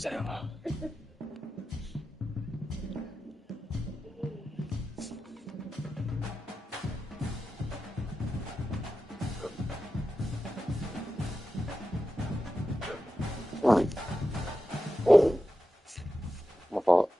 Down. My fault.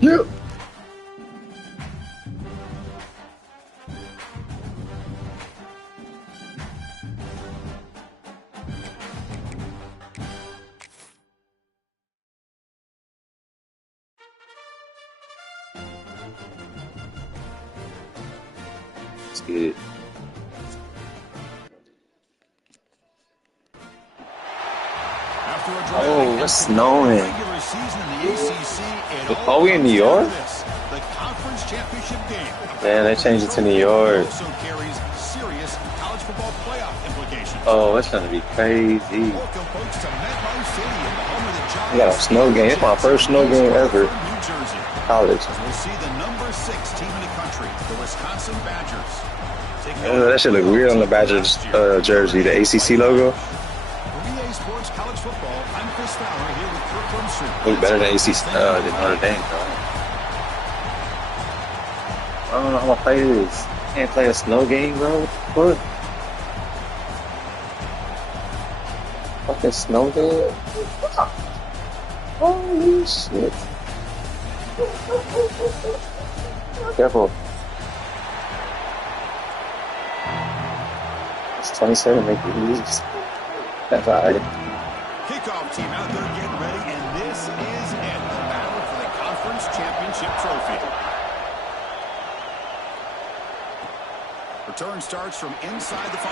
Yeah. It's good. Oh, it's snowing. Are we in New York? Man, they changed it to New York. Oh, it's gonna be crazy. We got a snow game. It's my first snow game ever. College. We'll see the number 6 team in the country, the Wisconsin Badgers. That shit look weird on the Badgers jersey, the ACC logo. Look better than ACC than Notre Dame, though. I don't know how to play this. Can't play a snow game, bro. What? Fucking snow game? Holy shit. Careful. It's 27, make it easy. That's alright. Kickoff team out there getting ready, and this is it. The battle for the conference championship trophy. Return starts from inside the 5.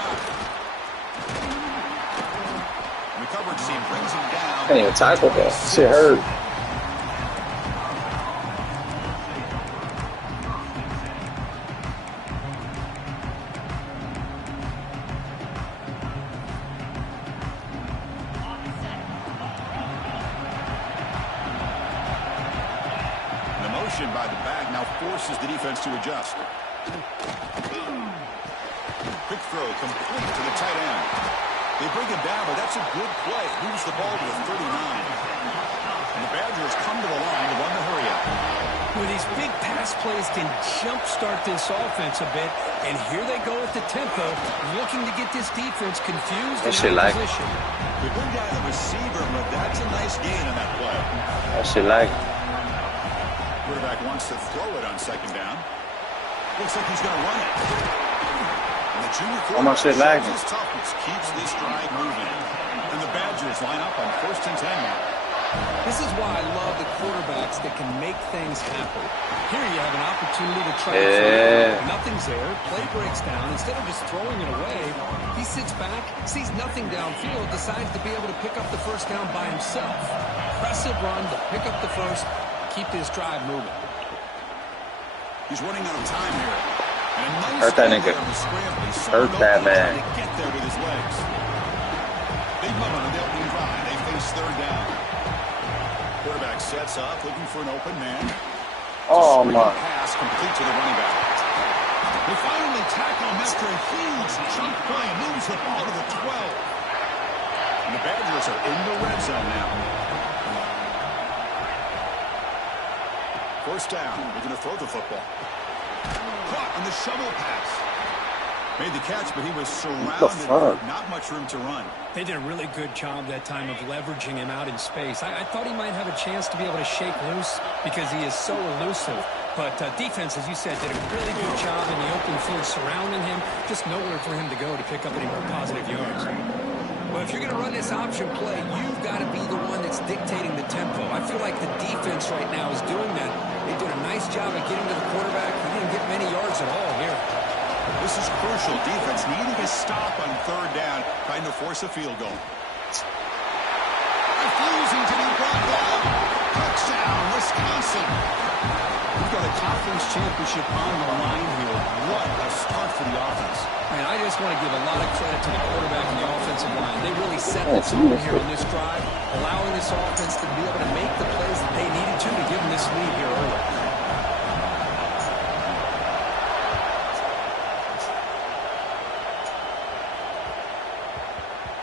The coverage team brings him down. Can't even tackle that. Shit hurt. By the back now forces the defense to adjust. throw complete to the tight end. They bring him down, but that's a good play. Moves the ball to the 39. And the Badgers come to the line to run the hurry-up. Well, these big pass plays can jumpstart this offense a bit, and here they go at the tempo, looking to get this defense confused and out of position. They bring down the receiver, but that's a nice gain on that play. That's it like. Quarterback wants to throw it on second down. Looks like he's going to run it. And the junior quarterback shows his toughness, keeps this drive moving. And the Badgers line up on 1st and 10 now. This is why I love the quarterbacks that can make things happen. Here you have an opportunity to try to throw. Nothing's there. Play breaks down. Instead of just throwing it away, he sits back, sees nothing downfield, decides to be able to pick up the first down by himself. Impressive run to pick up the first, keep this drive moving. He's running out of time here. And a nice hurt that nigga. Hurt that man. To get there with his legs. Big moment on the opening drive. They face 3rd down. Quarterback sets up, looking for an open man. Oh, my. Pass complete to the running back. They finally tackle him after a huge chunk play. Moves the ball to the 12. And the Badgers are in the red zone now. 1st down. They're going to throw the football. Caught on the shovel pass. Made the catch, but he was surrounded. Not much room to run. They did a really good job that time of leveraging him out in space. I thought he might have a chance to be able to shake loose because he is so elusive. But defense, as you said, did a really good job in the open field surrounding him. Just nowhere for him to go to pick up any more positive yards. Well, if you're going to run this option play, you've got to be the one that's dictating the tempo. I feel like the defense right now is doing that. They did a nice job at getting to the quarterback. He didn't get many yards at all here. This is crucial. Defense needing a stop on 3rd down, trying to force a field goal. Refusing to be brought down. Touchdown, Wisconsin. We've got a conference championship on the line here. What a start for the offense. Man, I just want to give a lot of credit to the quarterback and the offensive line. They really set the tone here on this drive, allowing this offense to be able to make the plays that they needed to give them this lead here early.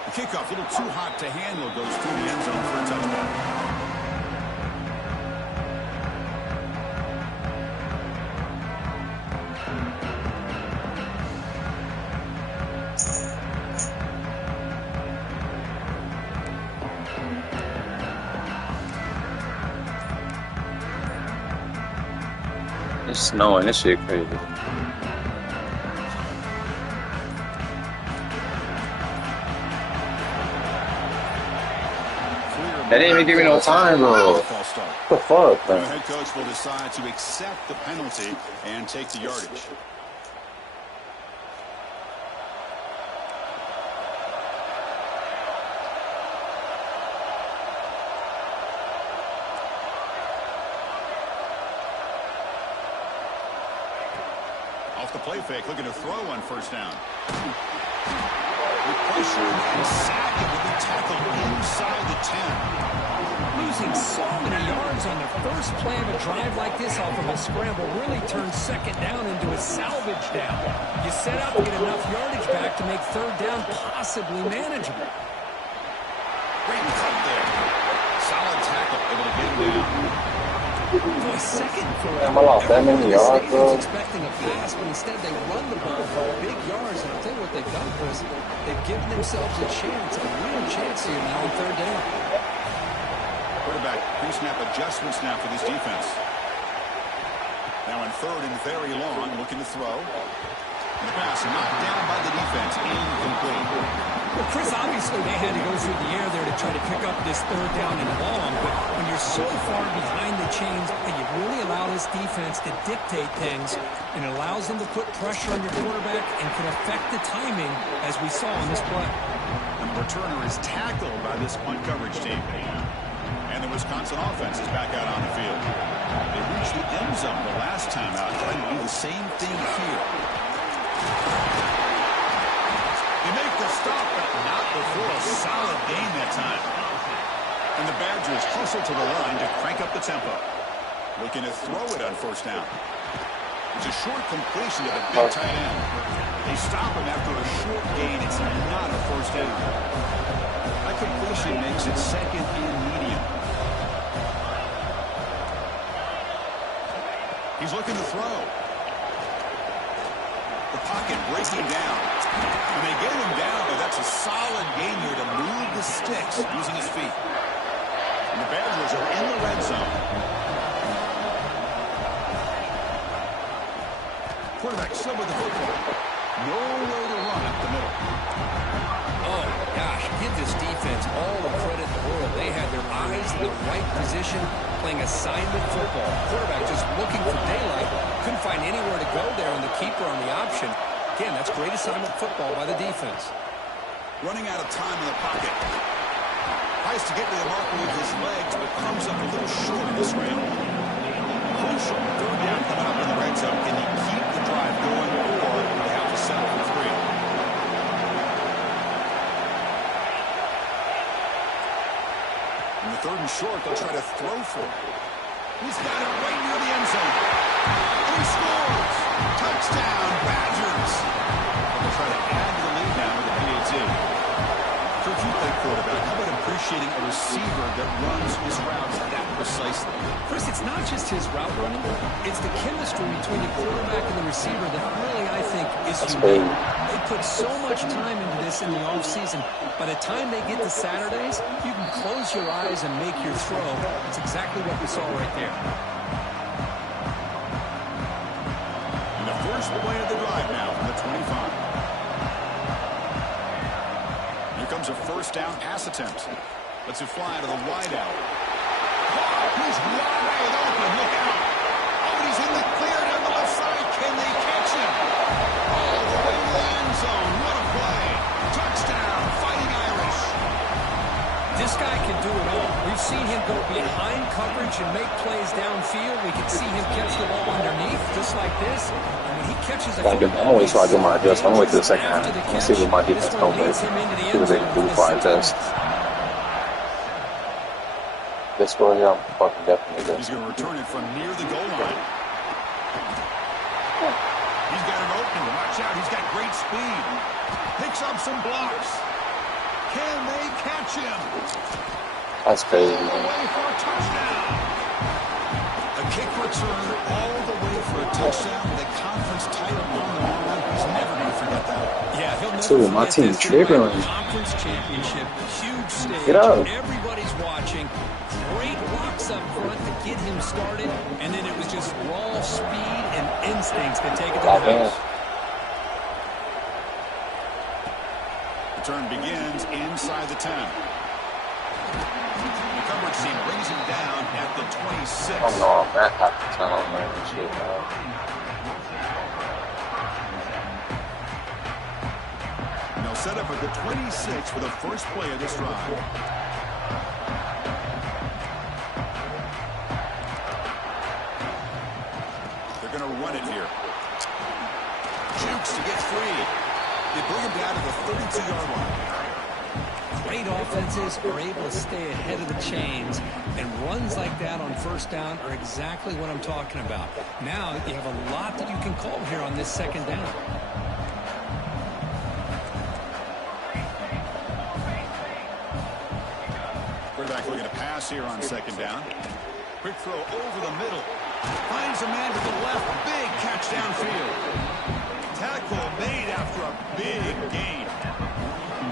The kickoff, a little too hot to handle, goes through the end zone for a touchdown. It's snowing. This shit crazy. They didn't even give me no time, bro. What the fuck, man? The head coach will decide to accept the penalty and take the yardage. Off the play fake, looking to throw on 1st down. With pressure and sacked with the tackle inside the 10. Losing so many yards on the first play of a drive like this off of a scramble really turns 2nd down into a salvage down. You set up to get enough yardage back to make 3rd down possibly manageable. Great cut there. Solid tackle, able to get him down. For a second, I lost that many yards, bro. Expecting a pass, but instead they run the ball for big yards. And I'll tell you what they've done, Chris. They've given themselves a chance, a real chance here now on 3rd down. Quarterback pre-snap adjustments now for this defense. Now in 3rd and very long, looking to throw. And the pass knocked down by the defense, incomplete. Well, Chris, obviously they had to go through the air there to try to pick up this 3rd down and long, but when you're so far behind the chains and you really allow this defense to dictate things, and it allows them to put pressure on your quarterback and can affect the timing, as we saw on this play. And the returner is tackled by this punt coverage team. And the Wisconsin offense is back out on the field. They reached the end zone the last time out, trying to do the same thing here. They make the stop, but not before a solid gain that time. And the Badgers hustle to the line to crank up the tempo. Looking to throw it on 1st down. It's a short completion to the big tight end. They stop him after a short gain. It's not a first down. That completion makes it second and medium. He's looking to throw. The pocket breaking down. And they get him down, but that's a solid gain here to move the sticks using his feet. And the Badgers are in the red zone. Quarterback still with the football. Nowhere to run up the middle. Oh, gosh, give this defense all the credit in the world. They had their eyes in the right position, playing assignment football. Quarterback just looking for daylight. Couldn't find anywhere to go there, and the keeper on the option. Again, that's great assignment football by the defense. Running out of time in the pocket. Tries to get to the marker with his legs, but comes up a little short in this round. Crucial third down coming up in the red zone. Can you keep the drive going, or do you have to settle for 3? In the third and short, they'll try to throw for it. He's got it right near the end zone. And he scores! Touchdown, Badgers! They'll try to add to the lead now with the PAT. So if you play quarterback, how about appreciating a receiver that runs his routes that precisely? Chris, it's not just his route running. It's the chemistry between the quarterback and the receiver that really, I think, is unique. They put so much time into this in the offseason. By the time they get to Saturdays, you can close your eyes and make your throw. It's exactly what we saw right there. And the first play of the drive now from the 25. Comes a first down pass attempt. Lets it fly to the wide out. Oh, he's wide open. Look out. Oh, he's in the clear down the left side. Can they catch him? All the way to the end zone. What a play. Touchdown, Fighting Irish. This guy can do it all. We've seen him go behind coverage and make plays downfield. We can see him catch the ball underneath, just like this. And when he catches a I'm gonna wait till I get my adjust. I'm gonna wait till the second half. I'm gonna see what my defense comes with. See what they can do before I adjust. This score here, I'm fucking definitely good. He's going to return it from near the goal line. He's got an opening. Watch out. He's got great speed. Picks up some blocks. Can they catch him? That's crazy. All the way for a touchdown. A kick return all the way for a touchdown. The conference title on the line. He's never going to forget that. Yeah, he'll never forget my team tripping. Conference championship, huge stage. Get up. Everybody's watching. Great blocks up front to get him started, and then it was just raw speed and instincts to take it to the house. Return begins inside the 10. The coverage team brings him down at the 26. Oh no, I'm at half the time. I'm not shit, And they'll set up at the 26 for the first play of this drive. They're going to run it here. Jukes to get free. They bring him down to the 32-yard line. Great offenses are able to stay ahead of the chains, and runs like that on first down are exactly what I'm talking about. Now you have a lot that you can call here on this second down. Quarterback looking to pass here on second down. Quick throw over the middle. Finds a man to the left. Big catch downfield. Tackle made after a big gain.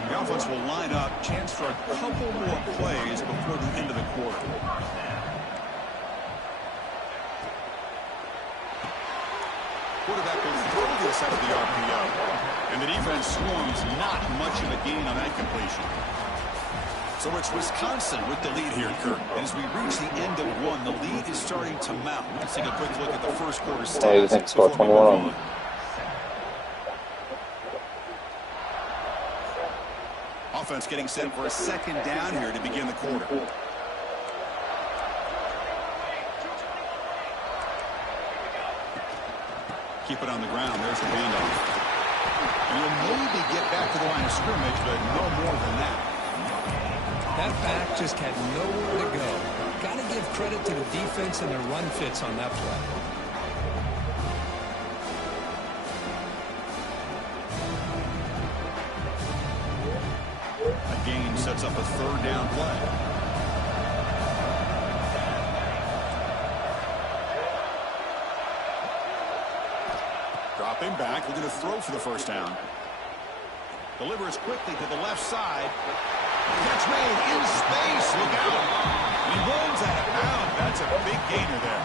The offense will line up. Chance for a couple more plays before the end of the quarter. Quarterback will throw this out of the RPO. And the defense swarms. Not much of a gain on that completion. So it's Wisconsin with the lead here, Kurt. And as we reach the end of one, the lead is starting to mount. Let's take a quick look at the first quarter stats. I think score 21. Offense getting set for a second down here to begin the quarter. Keep it on the ground. There's the handoff. And you'll maybe get back to the line of scrimmage, but no more than that. That back just had nowhere to go. Got to give credit to the defense and their run fits on that play. sets up a third down play. Dropping back, looking to throw for the first down. Delivers quickly to the left side. Catch made in space. Look out. And he rolls out of bounds. That's a big gainer there.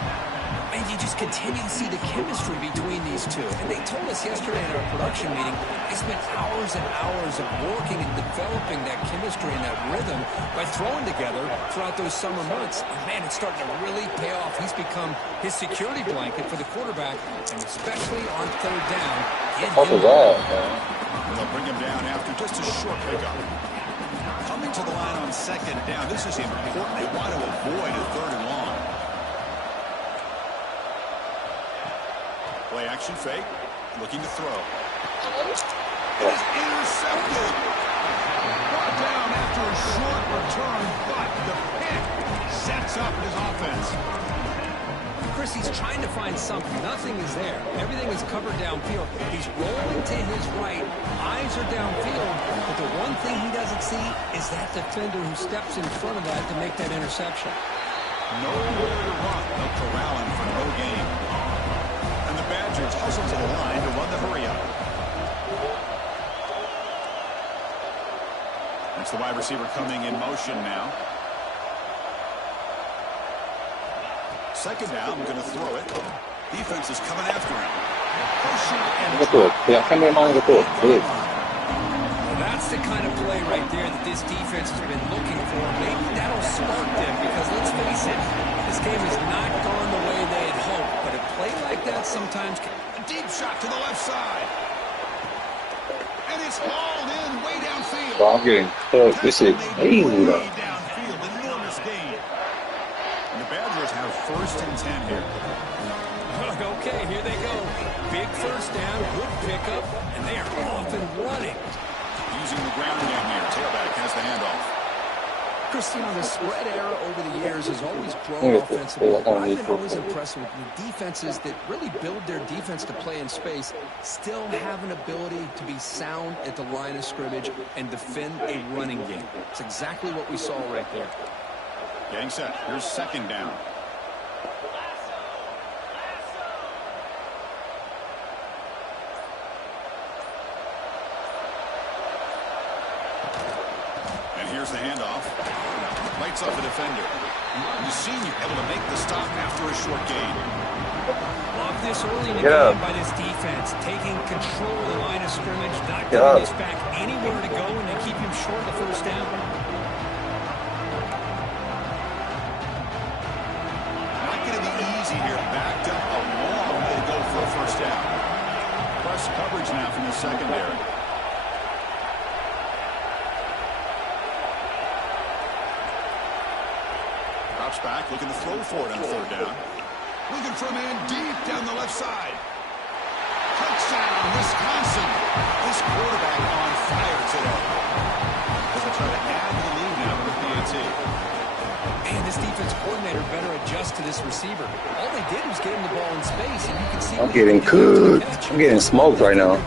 And you just continue to see the chemistry between these two. And they told us yesterday in our production meeting, they spent hours and hours of working and developing that chemistry and that rhythm by throwing together throughout those summer months. And man, it's starting to really pay off. He's become his security blanket for the quarterback, and especially on third down. They'll bring him down after just a short pickup. Coming to the line on second down. This is important. They want to avoid a third and long. Play action fake. Looking to throw. It is intercepted. Brought down after a short return, but the pick sets up his offense. Chris, he's trying to find something. Nothing is there. Everything is covered downfield. He's rolling to his right. Eyes are downfield. But the one thing he doesn't see is that defender who steps in front of that to make that interception. Nowhere to run. They'll corral him for no gain. And the Badgers hustle to the line to run the hurry-up. That's the wide receiver coming in motion now. Second down, going to throw it. Defense is coming after him. Well, that's the kind of play right there that this defense has been looking for. Maybe that'll spark them because, let's face it, this game has not gone the way they had hoped. But a play like that sometimes can... A deep shot to the left side. And it's hauled in way downfield. So I'm getting cooked. This is crazy, though. Downfield, enormous gain. And the Badgers have first and 10 here. Okay, here they go. Big first down, good pickup, and they are off and running. Using the ground game here. Tailback has the handoff. Christina, the spread era over the years has always grown offensively. I've been always impressed with the defenses that really build their defense to play in space, still have an ability to be sound at the line of scrimmage and defend a running game. It's exactly what we saw right there. Gang set. Here's second down. And here's the handoff. Lights up the defender. You've seen you able to make the stop after a short gain. Love this early in the game by this defense, taking control of the line of scrimmage, not giving this back anywhere to go, and they keep him short of the first down. Not going to be easy here. Backed up a long way to go for a first down. Press coverage now from the secondary. Drops back, looking to throw for it on third down. Looking for a man deep down the left side. Touchdown, Wisconsin. This quarterback on fire today. They'll try to add to the lead now with the PAT. Man, this defense coordinator better adjust to this receiver. All they did was get him the ball in space, and you can see... I'm getting cooked. I'm getting smoked right now.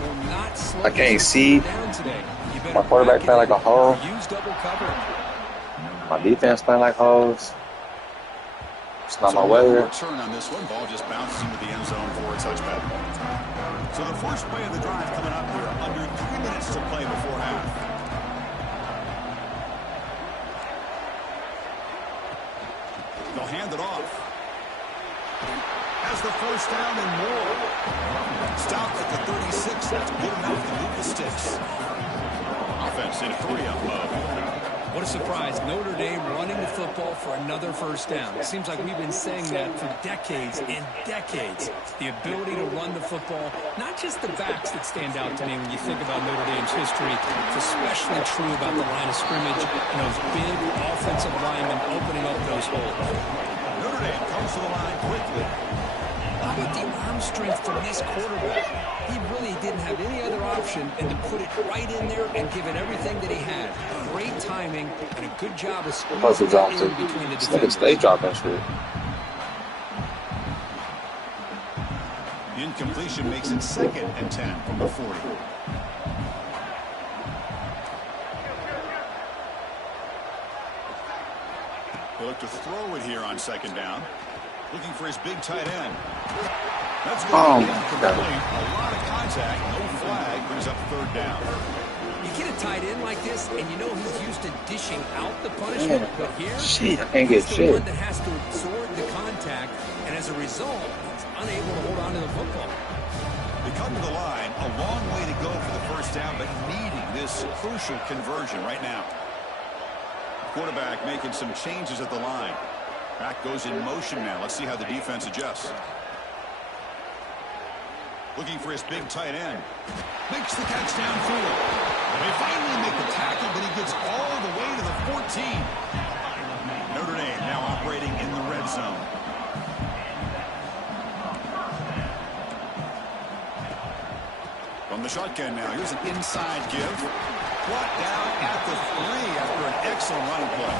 I can't see. My quarterback playing like a hoe. My defense playing like hoes. It's not my way. Return on this one. Ball just bounces into the end zone for a touchback. So the first play of the drive coming up here. Under 3 minutes to play before half. They'll hand it off. Has the first down and more. Stopped at the 36. That's good enough to move the sticks. Offense in hurry-up mode. What a surprise. Notre Dame running the football for another first down. It seems like we've been saying that for decades and decades. The ability to run the football, not just the backs that stand out to me when you think about Notre Dame's history. It's especially true about the line of scrimmage and those big offensive linemen opening up those holes. Notre Dame comes to the line quickly. How about the arm strength from this quarterback? He really didn't have any other option than to put it right in there and give it everything that he had. Great timing and a good job of squeezing it in between the defenders. Stay dropping shit. The incompletion makes it second and 10 from the 40. He'll look to throw it here on second down. Looking for his big tight end. That's Oh, going to be incomplete. A lot of contact. No flag. Brings up third down. You get a tight end like this, and you know he's used to dishing out the punishment, but here, shit, I can't get he's the shit. one that has to absorb the contact, and as a result, he's unable to hold on to the football. They come to the line. A long way to go for the first down, but needing this crucial conversion right now. Quarterback making some changes at the line. Back goes in motion now. Let's see how the defense adjusts. Looking for his big tight end. Makes the catch downfield. They finally make the tackle, but he gets all the way to the 14. Notre Dame now operating in the red zone. From the shotgun now, here's an inside give. Brought down at the 3 after an excellent running play.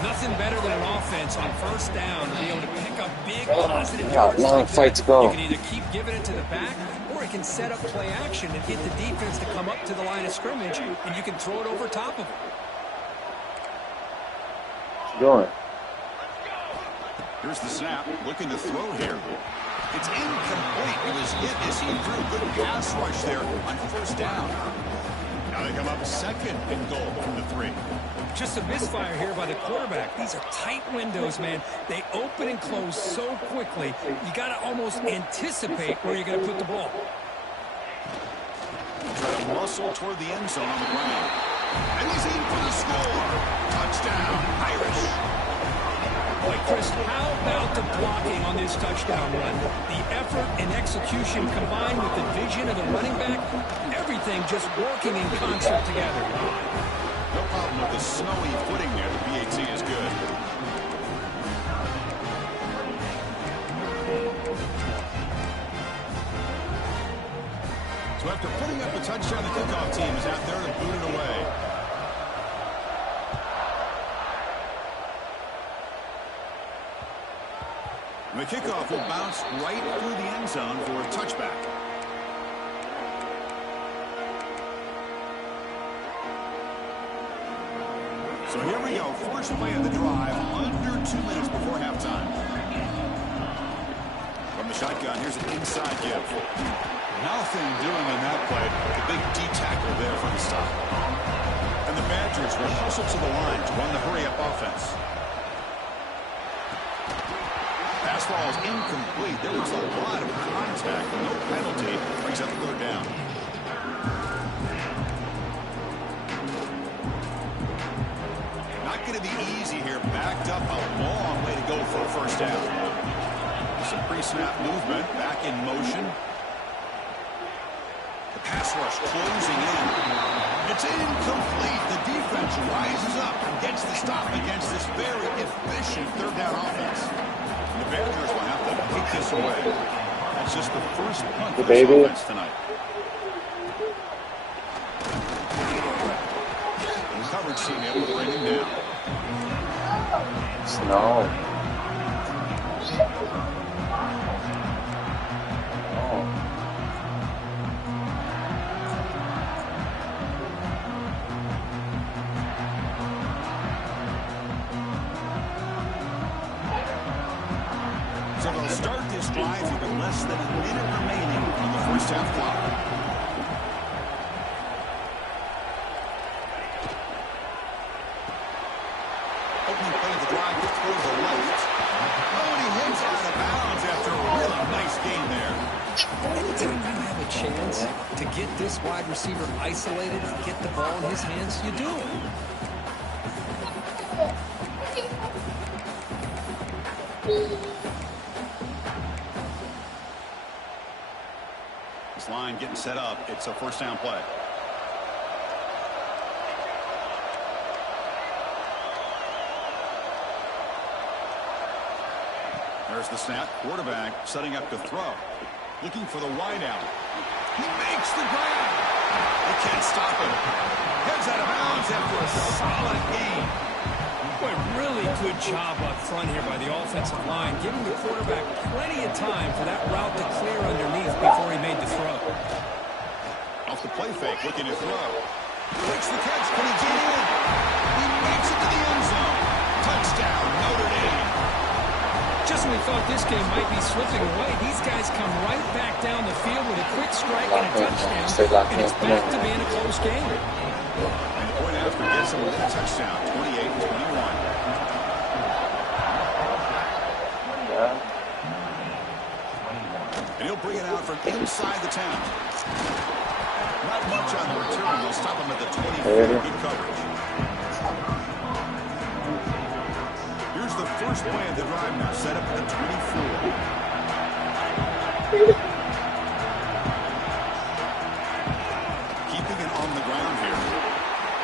Nothing better than an offense on first down to be able to pick up big positive yards. Long fight to go. You can either keep giving it to the back, or it can set up play action and get the defense to come up to the line of scrimmage, and you can throw it over top of it. Going. Here's the snap. Looking to throw here. It's incomplete. It was hit as he threw a good pass rush there on first down. Now they come up second and goal from the 3. Just a misfire here by the quarterback. These are tight windows, man. They open and close so quickly, you got to almost anticipate where you're going to put the ball. Try to muscle toward the end zone on the ground. And he's in for the score. Touchdown, Irish. Boy, Chris, how about the blocking on this touchdown run? The effort and execution combined with the vision of the running back, everything just working in concert together. No problem with the snowy footing there. The PAT is good. So after putting up a touchdown, the kickoff team is out there to boot it away. And the kickoff will bounce right through the end zone for a touchback. So here we go. First play of the drive, under 2 minutes before halftime. From the shotgun, here's an inside give. Nothing doing on that play. The big D tackle there for the stop. And the Badgers will hustle to the line to run the hurry-up offense. Pass ball is incomplete. There was a lot of contact. No penalty. Brings up the third down. Not going to be easy here. Backed up a long way to go for a first down. Some pre-snap movement. Back in motion. The pass rush closing in. It's incomplete. The defense rises up and gets the stop against this very efficient third down offense. And the Badgers will have to kick this away. That's just the first punt for this offense tonight. And the coverage team able to bring him down. Snow. So they'll start this drive with less than a minute remaining on the first half clock. Opening play of the drive through the left. Oh, and he hits out of bounds after a really nice game there. Anytime you have a chance to get this wide receiver isolated and get the ball in his hands, you do it. This line getting set up. It's a first down play. There's the snap. Quarterback setting up to throw. Looking for the wideout. He makes the grab. They can't stop him. Heads out of bounds after a solid game. Boy, really good job up front here by the offensive line, giving the quarterback plenty of time for that route to clear underneath before he made the throw. Off the play fake, looking to throw. Makes the catch. Can he get in? He makes it to the end zone. Touchdown. really thought this game might be slipping away. These guys come right back down the field with a quick strike and a touchdown, and it's back to being a close game. And the point after gets him with a touchdown, 28-21. And he'll bring it out from inside the 10. Not much on the return. They'll stop him at the 24. Good coverage. Here's the first play of the drive now. Set up at the 24. Keeping it on the ground here.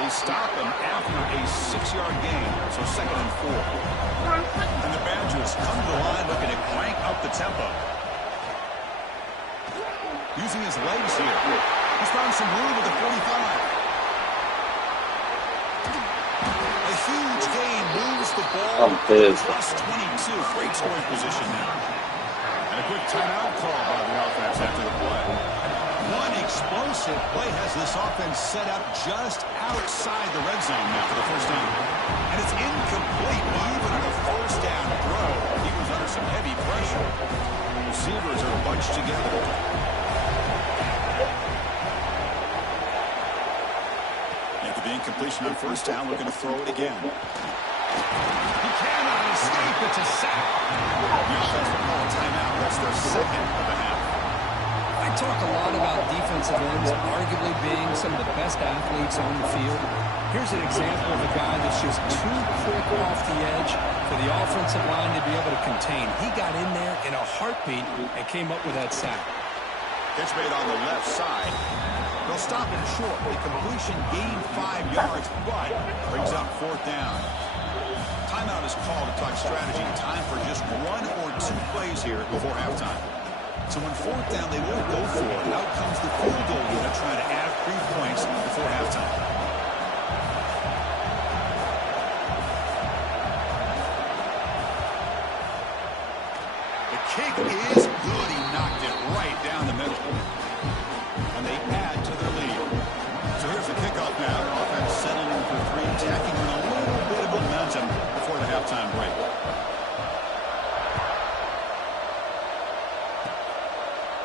They stop him after a 6-yard gain. So 2nd and 4. And the Badgers come to the line looking to crank up the tempo. Using his legs here. He's found some room at the 45. A huge gain moves the ball plus 22. Great scoring position now. And a quick timeout call by the offense after the play. One explosive play has this offense set up just outside the red zone now for the first down. And it's incomplete. Even on a first down throw, he was under some heavy pressure. Receivers are bunched together. The incompletion on first down, looking to throw it again. He cannot escape. It's a sack. The offense will call a timeout. That's their 2nd of the half. I talk a lot about defensive ends arguably being some of the best athletes on the field. Here's an example of a guy that's just too quick off the edge for the offensive line to be able to contain. He got in there in a heartbeat and came up with that sack. Catch made on the left side. They'll stop him short. The completion gained 5 yards, but brings up 4th down. Timeout is called to talk strategy. Time for just 1 or 2 plays here before halftime. So on 4th down, they won't go for it. Out comes the field goal unit trying to add 3 points before halftime. The kick is good. He knocked it right down the middle. And they add to their lead. So here's the kickoff now. Offense settling in for 3, tacking on a little bit of momentum before the halftime break.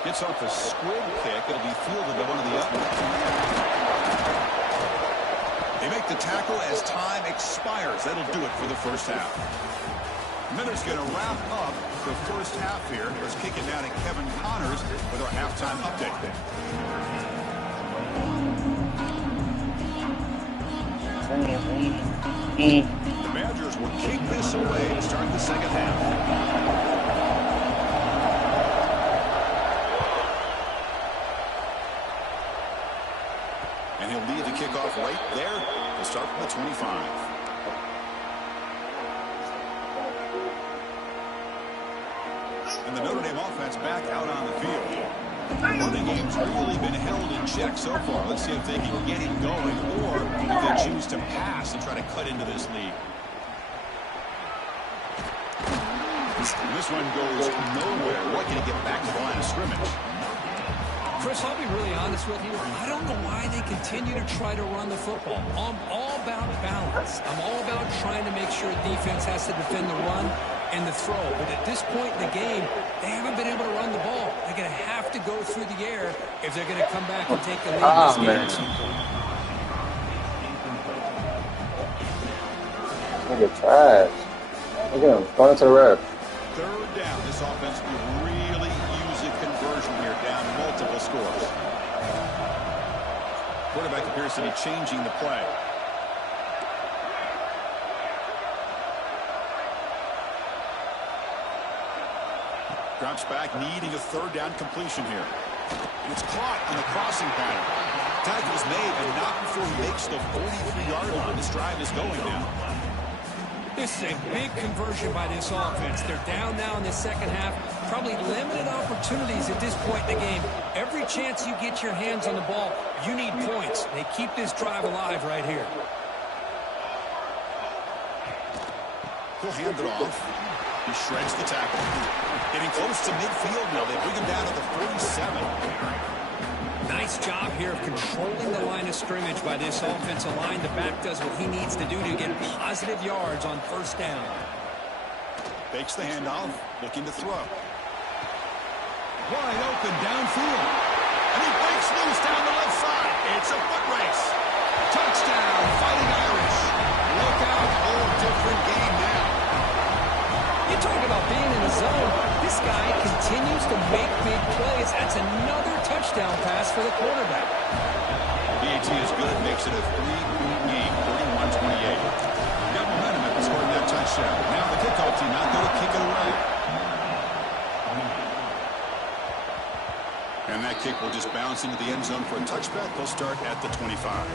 Gets off a squib kick. It'll be fielded by one of the others. They make the tackle as time expires. That'll do it for the first half. Miller's going to wrap up the first half here. Let's kick it down to Kevin Connors with our halftime update. The Badgers will kick this away to start the second half. And he'll lead the kickoff right there. We'll start from the 25. And the Notre Dame offense back out on the field. The running game's really been held in check so far. Let's see if they can get it going or if they choose to pass and try to cut into this lead. And this one goes nowhere. What can he get back to the line of scrimmage? Chris, I'll be really honest with you. I don't know why they continue to try to run the football. I'm all about balance. I'm all about trying to make sure defense has to defend the run and the throw. But at this point in the game, they haven't been able to run the ball. They're going to have to go through the air if they're going to come back and take the lead in this game at some point. Look at trash. Look at him. Going to the ref. 3rd down. This offense will really use a conversion here, down multiple scores. Quarterback appears to be changing the play. Drops back, needing a 3rd down completion here. And it's caught on the crossing pattern. Tackle is made, but not before he makes the 43-yard line. This drive is going now. This is a big conversion by this offense. They're down now in the second half. Probably limited opportunities at this point in the game. Every chance you get your hands on the ball, you need points. They keep this drive alive right here. He'll hand it off. He shreds the tackle. Getting close to midfield now. They bring him down to the 47. Nice job here of controlling the line of scrimmage by this offensive line. The back does what he needs to do to get positive yards on first down. Fakes the handoff, looking to throw. Wide open downfield. And he breaks loose down the left side. It's a foot race. Touchdown, Fighting Irish. Look out, whole different game now. You talk about being in the zone. This guy continues to make big plays. That's another touchdown pass for the quarterback. BAT is good. Makes it a 3-point game, 31-28. Got momentum after scoring that touchdown. Now the kickoff team out there to kick it away. And that kick will just bounce into the end zone for a touchback. They'll start at the 25.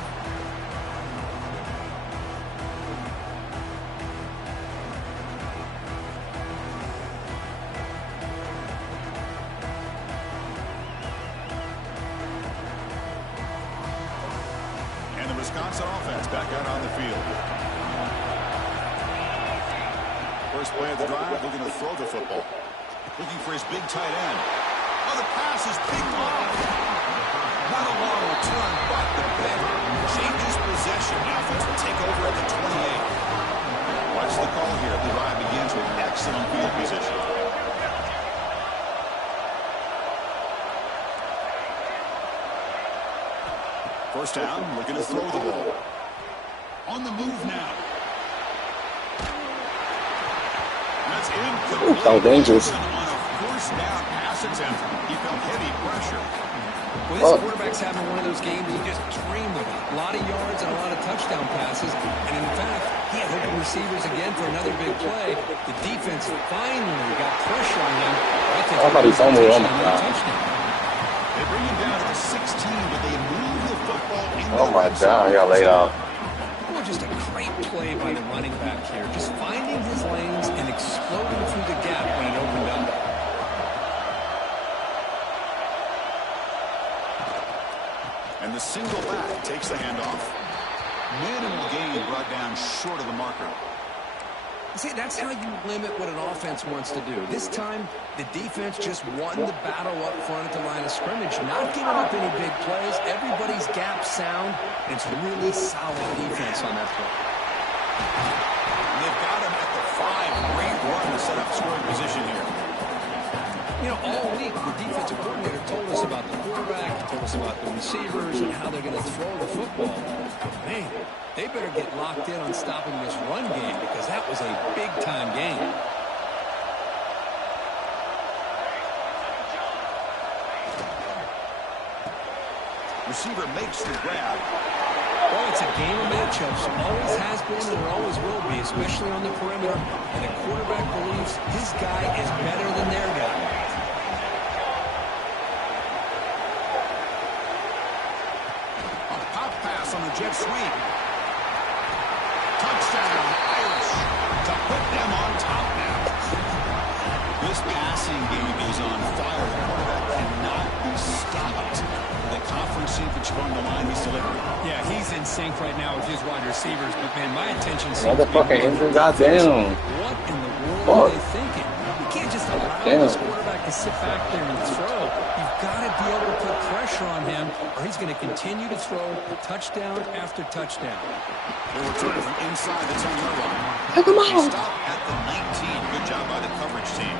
And the Wisconsin offense back out on the field. First play of the drive, looking to throw the football. Looking for his big tight end. Oh, the pass is picked off. Not a long return, but the pick changes possession. The offense will take over at the 28. Watch the call here. The drive begins with excellent field position. First down, looking to throw the ball. On the move now. That's incomplete. So dangerous. On a first down pass attempt, he felt heavy pressure. Well, this quarterback's having one of those games you just dream about. A lot of yards and a lot of touchdown passes. And in fact, he had open receivers again for another big play. The defense finally got pressure on him. I think somebody's on me. Oh my God. They bring him down to the 16, but they move the football into Oh my God, I got laid off. Well, just a great play by the running back here. Just finding his lanes and exploding through the gap when it opened up. And the single back takes the handoff. Minimal gain brought down short of the marker. See, that's how you limit what an offense wants to do. This time, the defense just won the battle up front at the line of scrimmage, not giving up any big plays. Everybody's gap sound. It's really solid defense on that play. And they've got him at the 5. Great run to set up scoring position here. You know, all week, the defensive coordinator told us about the quarterback, told us about the receivers, and how they're going to throw the football. Man, they better get locked in on stopping this run game because that was a big-time game. Receiver makes the grab. Well, it's a game of matchups. Always has been and it always will be, especially on the perimeter. And the quarterback believes his guy is better than their guy. On the jet sweep. Touchdown, Irish, to put them on top now. This passing game is on fire. The quarterback cannot be stopped. The conference championship on the line he's delivering. Yeah, he's in sync right now with his wide receivers, but man, my attention seems Motherfucking injury, goddamn. What in the world are they thinking? You can't just allow this quarterback to sit back there and throw. You've got to be able to put pressure on him, or he's going to continue to throw touchdown after touchdown. They're returning from inside the 10-yard line. Pick him out. Stop at the 19. Good job by the coverage team.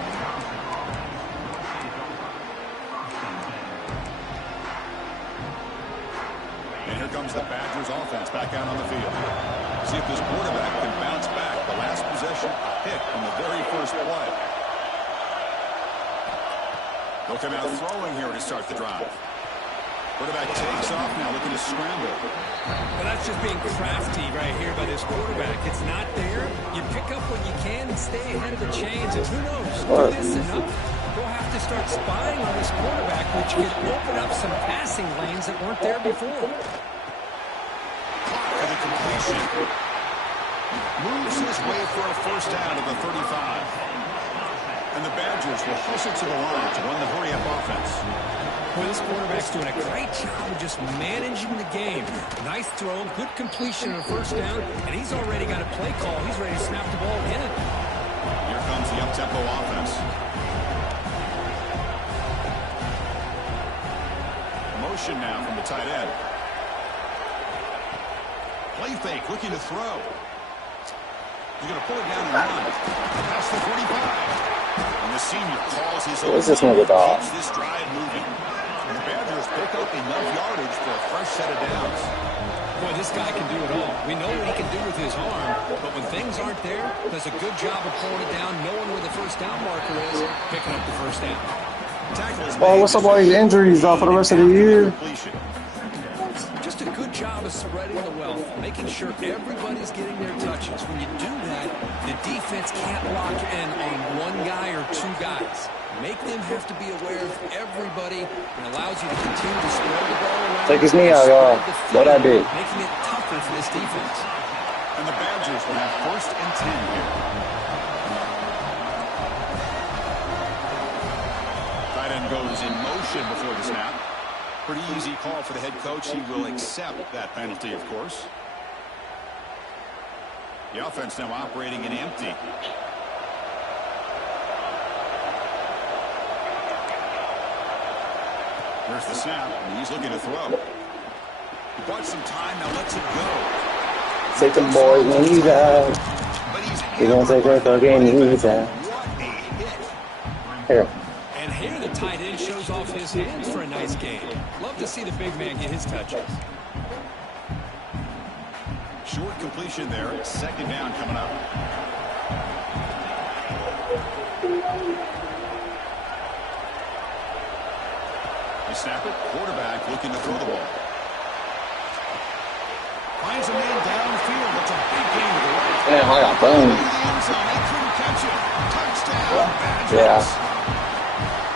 And here comes the Badgers offense back out on the field. See if this quarterback can bounce back. The last possession, a pick on the very first play. They'll come out throwing here to start the drive. Quarterback takes off now, looking to scramble. Well, that's just being crafty right here by this quarterback. It's not there. You pick up what you can and stay ahead of the chains. And who knows? Do this enough, we'll have to start spying on this quarterback, which could open up some passing lanes that weren't there before. Clock for the completion. Moves his way for a first down to the 35. And the Badgers will hustle to the line to run the hurry-up offense. Well, this quarterback's doing a great job of just managing the game. Nice throw, good completion on a first down, and he's already got a play call. He's ready to snap the ball again. Here comes the up-tempo offense. Motion now from the tight end. Play fake, looking to throw. He's going to pull it down and run. Past the 45. senior calls his What's this nigga dog? keeps this drive moving. And the Badgers pick up enough yardage for a fresh set of downs. Boy, this guy can do it all. We know what he can do with his arm, but when things aren't there, does a good job of pulling it down, knowing where the first down marker is, picking up the first down. Oh, what's up with all these injuries for the rest of the year? Just a good job of spreading the wealth, making sure everybody's getting their touches. When you do that, the defense can't lock in on one guy or two guys. Make them have to be aware of everybody and allows you to continue to spread the ball around. Take his knee out, y'all. What I did. Making it tougher for this defense. And the Badgers will have 1st and 10 here. Tight end goes in motion before the snap. Pretty easy call for the head coach. He will accept that penalty, of course. The offense now operating in empty. Here's the snap, and he's looking to throw. He bought some time, now lets it go. Take the boys when he's out. He's gonna take that fucking knees out. What a hit. Here. And here the tight end shows off his hands for a nice game. Love to see the big man get his touches. Short completion there. 2nd down coming up. You snap it. Quarterback looking to throw the ball. Finds a man downfield. That's a big gain to the right. Damn, I got burned. They couldn't catch it. Touchdown, Badgers. Yeah.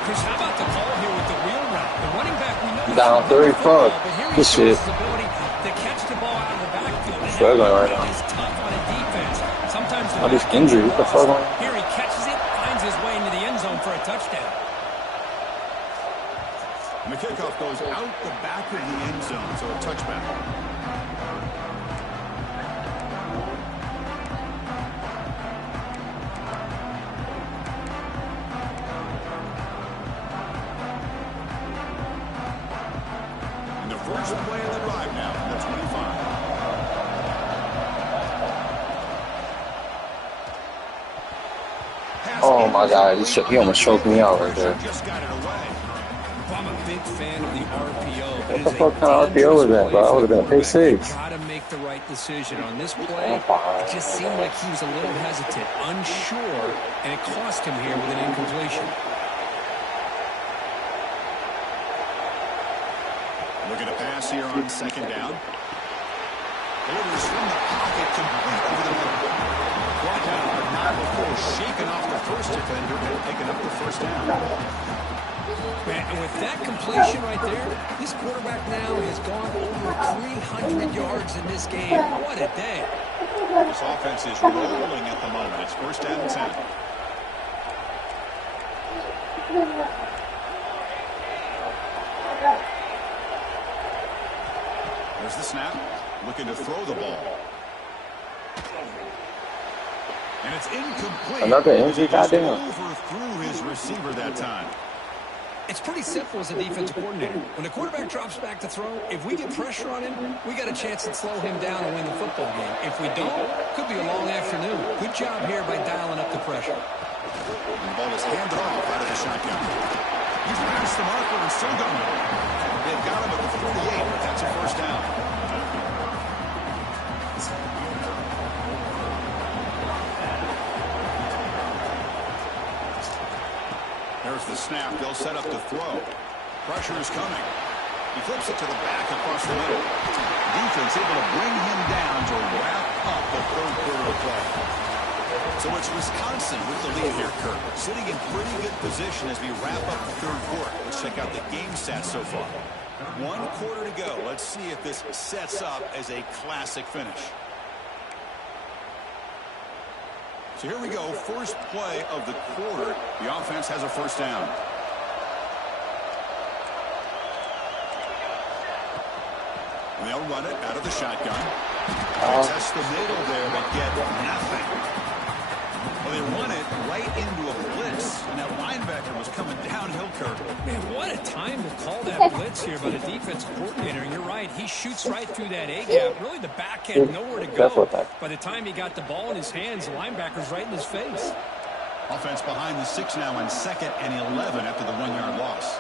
Chris, how about the call here with the wheel route? The running back, we know Down 3, fuck. This shit. his ability to catch the ball out of the backfield. And Struggling right now. He's tough on a defense. Sometimes the All this injury. What the fuck? here he catches it, finds his way into the end zone for a touchdown. And the kickoff goes out the back of the end zone, so a touchback. And the first play of the drive now, the 25. Oh my God, he almost choked me out right there. Just got it away. I'm a big fan of the RPO. What the fuck kind of RPO was that, bro? That would have been a pick 6. Got to make the right decision on this play. It just seemed like he was a little hesitant, unsure, and it cost him here with an incompletion. Looking to pass here on 2nd down. Orders from the pocket, complete over the middle. Brought down, but not before shaking off the first defender and picking up the first down. And with that completion right there, this quarterback now has gone over 300 yards in this game. What a day. This offense is rolling at the moment. It's 1st down and 10. There's the snap. Looking to throw the ball. And it's incomplete. Another injury, goddamn. Overthrew his receiver that time. It's pretty simple as a defensive coordinator. When the quarterback drops back to throw, if we get pressure on him, we got a chance to slow him down and win the football game. If we don't, could be a long afternoon. Good job here by dialing up the pressure. And the ball is handed off out of the shotgun. He's past the marker and still going. They've got him at the 48, but that's a 1st down. There's the snap. They'll set up to throw. Pressure is coming. He flips it to the back across the middle. Defense able to bring him down to wrap up the 3rd quarter of play. So it's Wisconsin with the lead here, Kirk. Sitting in pretty good position as we wrap up the 3rd quarter. Let's check out the game stats so far. 1 quarter to go. Let's see if this sets up as a classic finish. So here we go. First play of the quarter. The offense has a 1st down. And they'll run it out of the shotgun. Test the middle there, but get nothing. Well, they run it right into a blitz, and that linebacker was coming downhill, Kirk. Man, what a time to call that blitz here by the defensive coordinator. And you're right, he shoots right through that A-gap. Really, the back had nowhere to go. By the time he got the ball in his hands, the linebacker's right in his face. Offense behind the 6 now on 2nd and 11 after the 1-yard loss.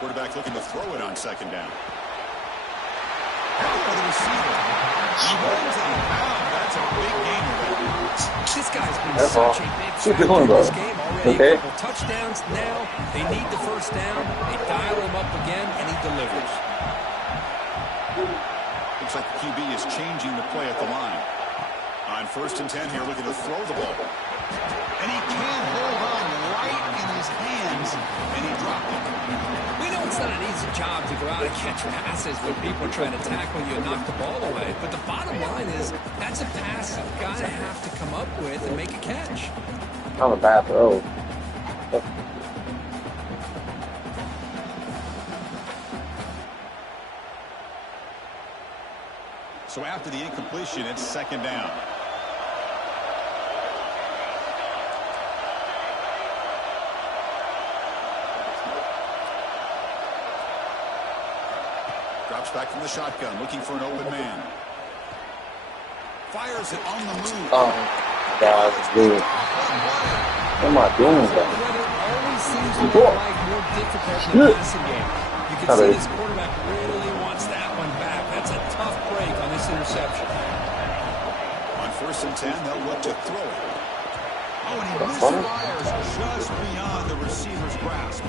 Quarterback looking to throw it on 2nd down. For the receiver. He runs out of bounds. That's a big gain. This guy's been such a big factor in this game already. A couple touchdowns now. They need the first down. They dial him up again, and he delivers. Looks like the QB is changing the play at the line. On 1st and 10 here, looking to throw the ball. And he can't hold on right in his hands, and he dropped it. We know it's not an easy job to go out and catch passes when people are trying to tackle you and knock the ball away. But the bottom line is that's a pass you've got to have to come up with and make a catch. Not a bad throw. So after the incompletion, it's 2nd down. Drops back from the shotgun, looking for an open man. Fires it on the move. Oh, God, dude. What am I doing, The weather always seems to make life more difficult in the passing game. You can see this quarterback really wants that one back. That's a tough break on this interception. On 1st and 10, they'll look to throw it. Oh, and he misfires just beyond the receiver's grasp.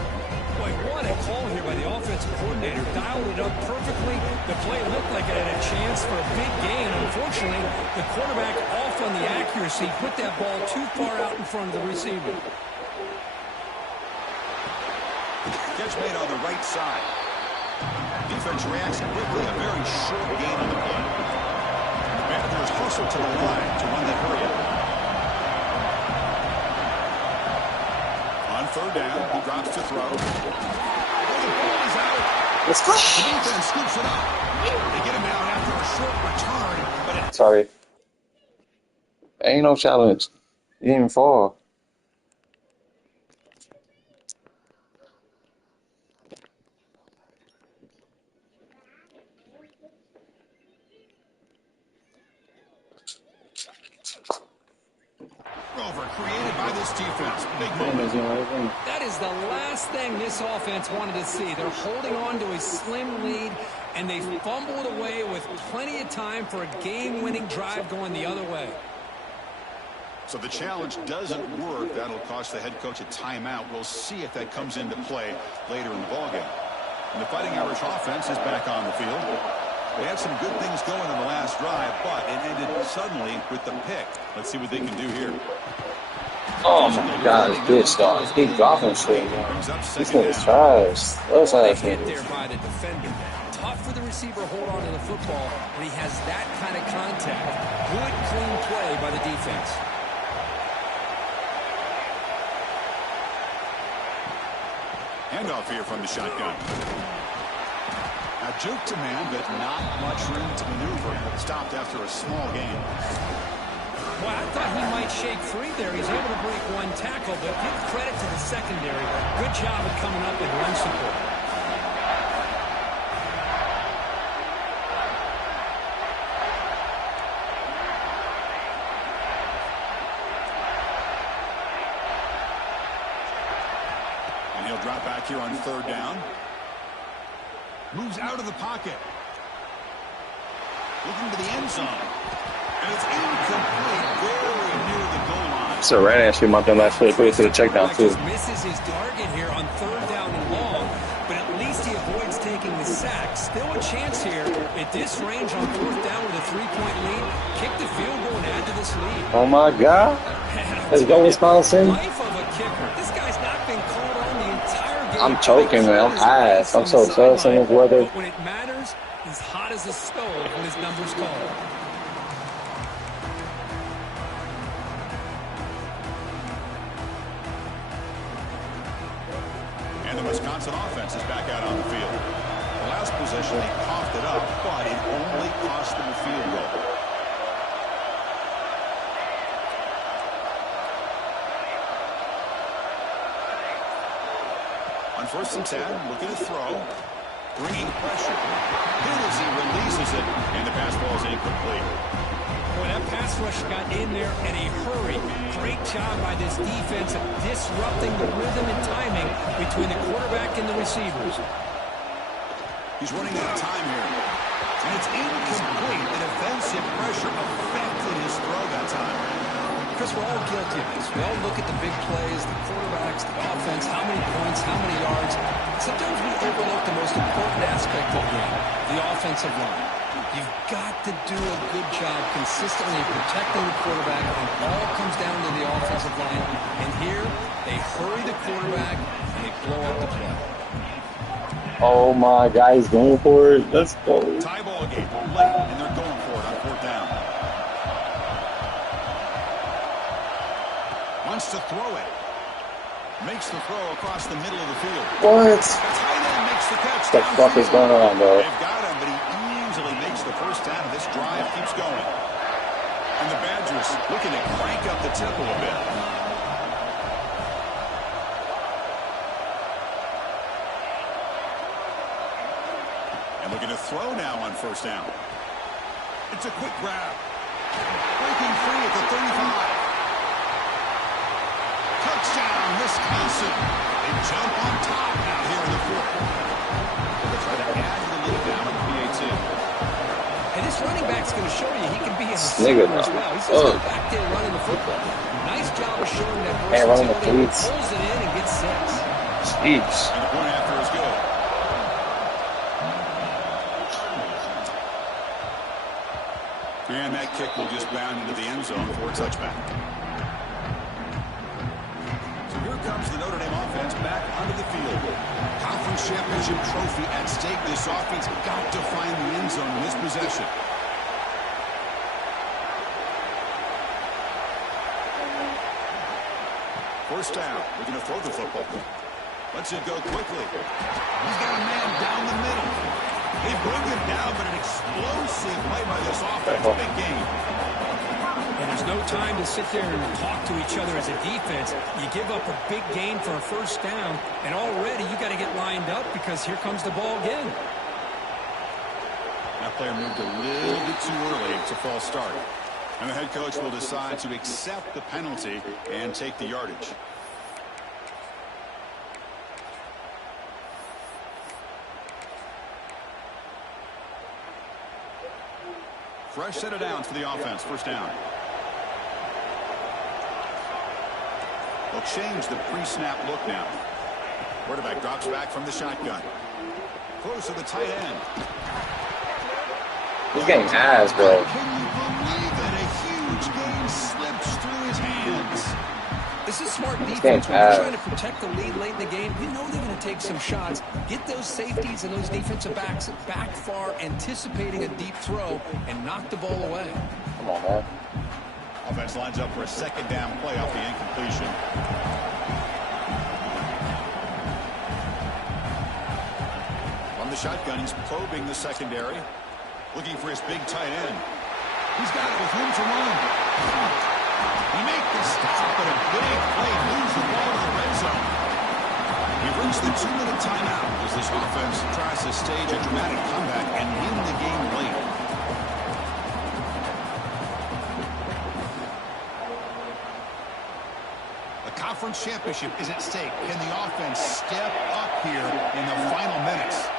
Boy, what a call here by the offensive coordinator. Dialed it up perfectly. The play looked like it had a chance for a big gain. Unfortunately, the quarterback off on the accuracy, put that ball too far out in front of the receiver. Catch made on the right side. Defense reacts quickly. A very short gain on the play. The Badgers hustle to the line to run the hurry up. On 3rd down, he drops to throw. Oh, the ball is out. Let's go. The defense scoops it up. They get him out after a short return, but it's Sorry. Ain't no challenge. You didn't even fall. over created by this defense. Big moment. That is the last thing this offense wanted to see. They're holding on to a slim lead, and they fumbled away with plenty of time for a game-winning drive going the other way. So the challenge doesn't work. That'll cost the head coach a timeout. We'll see if that comes into play later in the ballgame. And the Fighting Irish offense is back on the field. They had some good things going in the last drive, but it ended suddenly with the pick. Let's see what they can do here. Oh my God, it's good stuff. Keep dropping shit. This thing is trash. Looks like hit there by the defender. Tough for the receiver to hold on to the football when he has that kind of contact. Good, clean play by the defense. Handoff here from the shotgun. A juke to man, but not much room to maneuver. Stopped after a small gain. Well, I thought he might shake free there. He's able to break one tackle, but give credit to the secondary. Good job of coming up with run support. And he'll drop back here on third down. Moves out of the pocket. Looking to the end zone. And it's incomplete, very near the goal line. It's a right ass shoot out there last week. Put it to the check down too. Misses his target here on third down and long, but at least he avoids taking the sack. Still a chance here at this range on fourth down with a 3-point lead. Kick the field goal and add to this lead. Oh my God. Let's go, Wisconsin. Life of a kicker. This guy's not been called on the entire game. I'm choking, man. I'm ass. I'm so obsessed in this weather. But when it matters, he's hot as a stove when his number's called. And the Wisconsin offense is back out on the field. The last possession, they coughed it up, but it only cost them a field goal. On 1st and 10, looking to throw. Bringing pressure. Hit as he releases it, and the pass ball is incomplete. Boy, that pass rush got in there in a hurry. Great job by this defense of disrupting the rhythm and timing between the quarterback and the receivers. He's running out of time here. And it's incomplete. The defensive pressure affected his throw that time. Chris, we're all guilty of this. We all look at the big plays, the quarterbacks, the offense, how many points, how many yards. Sometimes we overlook the most important aspect of the game, the offensive line. You've got to do a good job consistently protecting the quarterback. It all comes down to the offensive line. And here, they hurry the quarterback, and they blow up the play. Oh my God, he's going for it. Let's go. Tie ball game late, and they're going for it on 4th down. Wants to throw it. Makes the throw across the middle of the field. What? The tight end makes the catch. What the fuck is going on, bro? They've got him, but he easily makes the 1st down. This drive keeps going. And the Badgers looking to crank up the tempo a bit. And looking to throw now on 1st down. It's a quick grab. Breaking free at the 35. Touchdown, Wisconsin. They jump on top now here in the 4th. They'll try to add to the lead now with PAT. And this running back's going to show you he can be a Nigga, receiver as well. He's just going back there running the football. Nice job of showing that versatility. Pulls it in and gets 6. Jeez. And the point after is good. And that kick will just bound into the end zone for a touchback. So here comes the Notre Dame offense back onto the field. Conference championship trophy at stake. This offense got to find the end zone in this possession. First down. We're going to throw the football. Lets it go quickly. He's got a man down the middle. They bring him down, but an explosive play by this offense. Big game. And there's no time to sit there and talk to each other as a defense. You give up a big gain for a 1st down, and already you got to get lined up because here comes the ball again. That player moved a little bit too early. It's a false start. And the head coach will decide to accept the penalty and take the yardage. Fresh set of downs for the offense. 1st down. They'll change the pre-snap look now. Quarterback drops back from the shotgun. Close to the tight end. He's getting ass, bro. Can you believe that a huge game slips through his hands? This is smart defense. When you're trying to protect the lead late in the game, you know they're going to take some shots. Get those safeties and those defensive backs back far, anticipating a deep throw, and knock the ball away. Come on, man. Offense lines up for a 2nd down play off the incompletion. From the shotgun, he's probing the secondary. Looking for his big tight end. He's got it with room to run. He makes the stop, but a big play moves the ball to the red zone. He brings the 2-minute timeout as this offense tries to stage a dramatic comeback and win the game late. The conference championship is at stake. Can the offense step up here in the final minutes?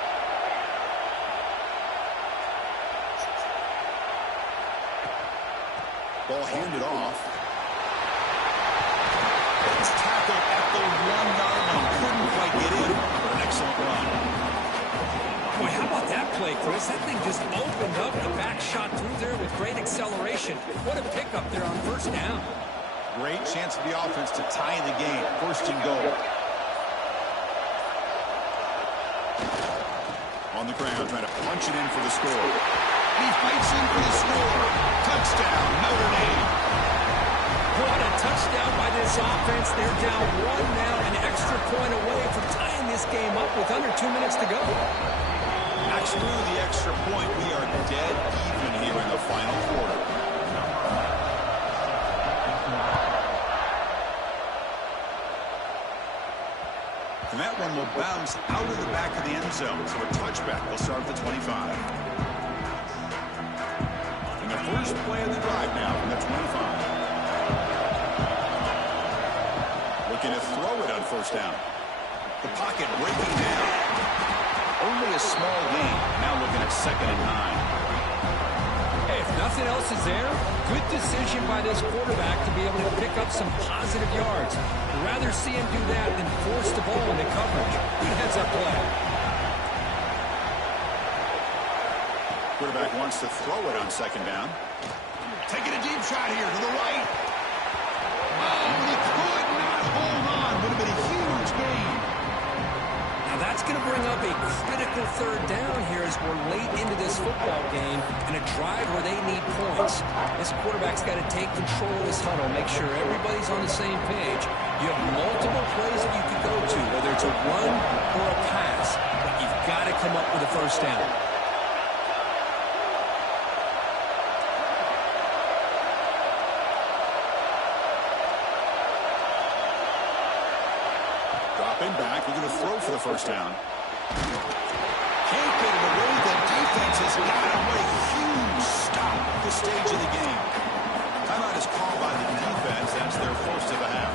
Ball handed off. It's tackled at the 1-yard line. Couldn't quite get in, but an excellent run. Boy, how about that play, Chris? That thing just opened up. The back shot through there with great acceleration. What a pickup there on 1st down. Great chance for the offense to tie the game. 1st and goal. On the ground, trying to punch it in for the score. He fights in for the score. Touchdown, Notre Dame. What a touchdown by this offense. They're down 1 now, an extra point away from tying this game up with under 2 minutes to go. Knocks through the extra point. We are dead even here in the final quarter. And that one will bound comes out of the back of the end zone, so a touchback will start at the 25. And the first play of the drive now from the 25. Looking to throw it on first down. The pocket breaking down. Only a small gain. Now looking at 2nd and 9. Hey, if nothing else is there, good decision by this quarterback to be able to pick up some positive yards. I'd rather see him do that than force the ball into coverage. Good heads-up play. Quarterback wants to throw it on 2nd down. Taking a deep shot here to the right. Oh, he could not hold on. Would have been a huge gain. Now that's going to bring up a critical 3rd down here as we're late into this football game and a drive where they need points. This quarterback's got to take control of this huddle, make sure everybody's on the same page. You have multiple plays that you could go to, whether it's a run or a pass, but you've got to come up with a first down. Dropping back, we're going to throw for the first down. Can't get it away. The defense has got him. What a huge stop at this stage of the game. Timeout is called by the defense. That's their first of the half.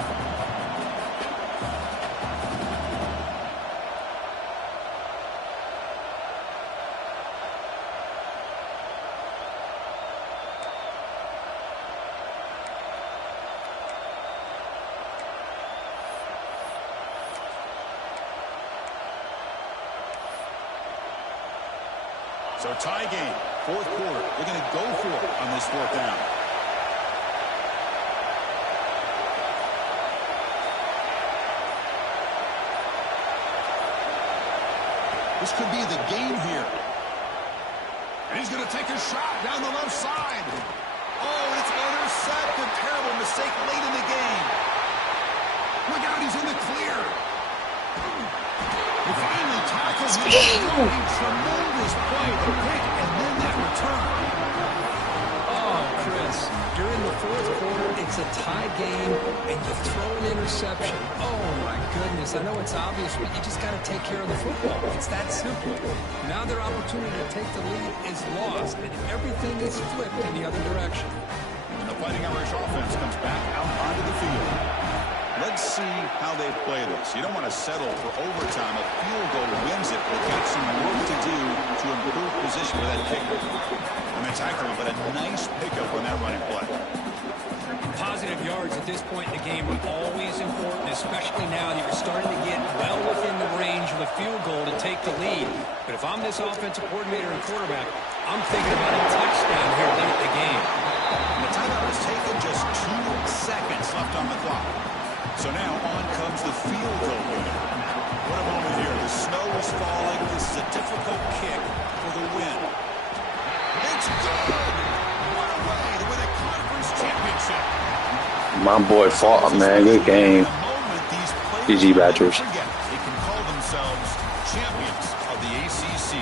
So tie game, 4th quarter. They're going to go for it on this 4th down. This could be the game here. And he's going to take a shot down the left side. Oh, and it's intercepted. Terrible mistake late in the game. Look out, he's in the clear. He finally tackles him. A tremendous play, the pick, and then that return. Oh, Chris, during the 4th quarter, it's a tie game, and you throw an interception. Oh, my goodness. I know it's obvious, but you just got to take care of the football. It's that simple. Now their opportunity to take the lead is lost, and everything is flipped in the other direction. And the Fighting Irish offense comes back out onto the field. Let's see how they play this. You don't want to settle for overtime. A field goal wins it. They've got some work to do to improve position for that kicker. And the tackler, but a nice pickup on that running play. Positive yards at this point in the game are always important, especially now that you're starting to get well within the range of a field goal to take the lead. But if I'm this offensive coordinator and quarterback, I'm thinking about a touchdown here late in the game. And the timeout is taken, just 2 seconds left on the clock. So now on comes the field goal unit. What a moment here. The snow is falling. This is a difficult kick for the win. It's good. What a way to win a conference championship. My boy fought, man. Good game. GG Badgers. They can call themselves champions of the ACC.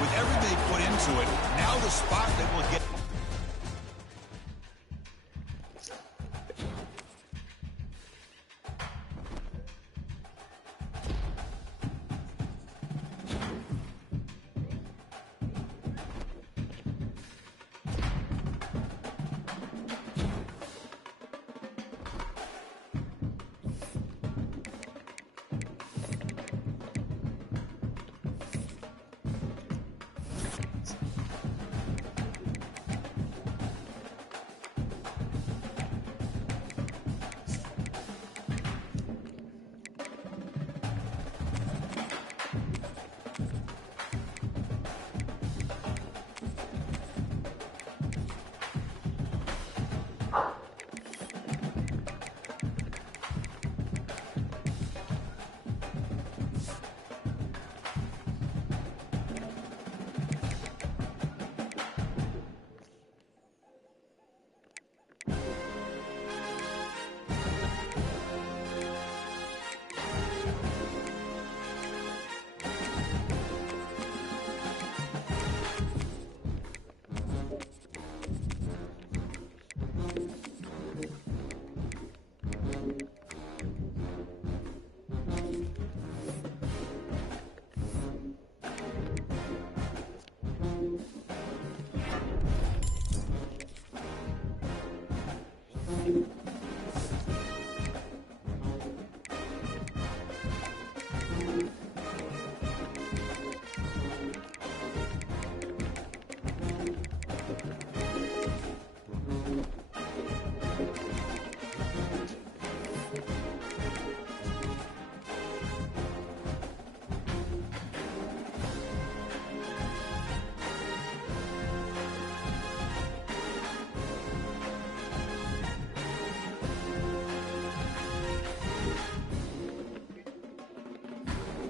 With everything they put into it, now the spot that will get.